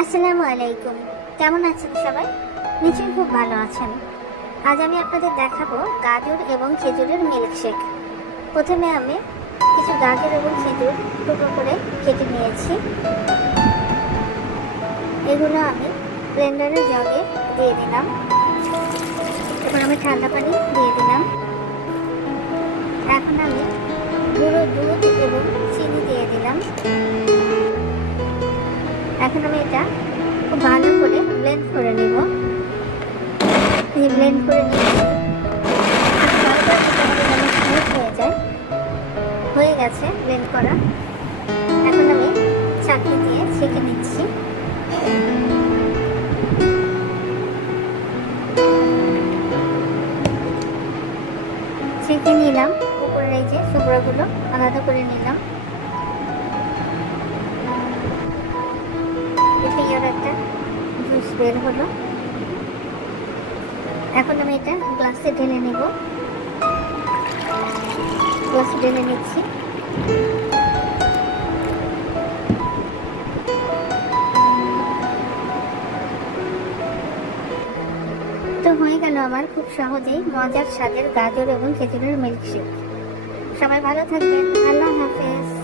আসসালামু আলাইকুম। কেমন আছেন সবাই? নিশ্চয়ই খুব ভালো আছেন। আজ আমি আপনাদের দেখাবো গাজর এবং খেজুরের মিল্কশেক। প্রথমে আমি কিছু গাজর এবং খেজুর টুকরো করে কেটে নিয়েছি। এগুলো আমি ব্লেন্ডারের জগে দিয়ে দিলাম। এবার আমি ঠান্ডা পানি দিয়ে দিলাম। এখন আমি গুঁড়ো দুধ এবং চিনি দিয়ে দিলাম। এখন আমি এটা খুব ভালো করে ব্লেন্ড করে নিব। ব্লেন্ড করে নিয়েছি, হয়ে যায়, হয়ে গেছে ব্লেন্ড করা। এখন আমি চাকনি দিয়ে ছেঁকে নিচ্ছি। ছেঁকে নিলাম, উপরের এই যে টুকরাগুলো আলাদা করে নিলাম। একটা জুস বের হলো। এখন আমি এটা গ্লাসে ঢেলে নেব। গ্লাসে ঢেলে নিচ্ছি। তো হয়ে গেল আমার খুব সহজেই মজার স্বাদের গাজর এবং খেজুরের মিল্কশেক। সবাই ভালো থাকবেন। আল্লাহ হাফেজ।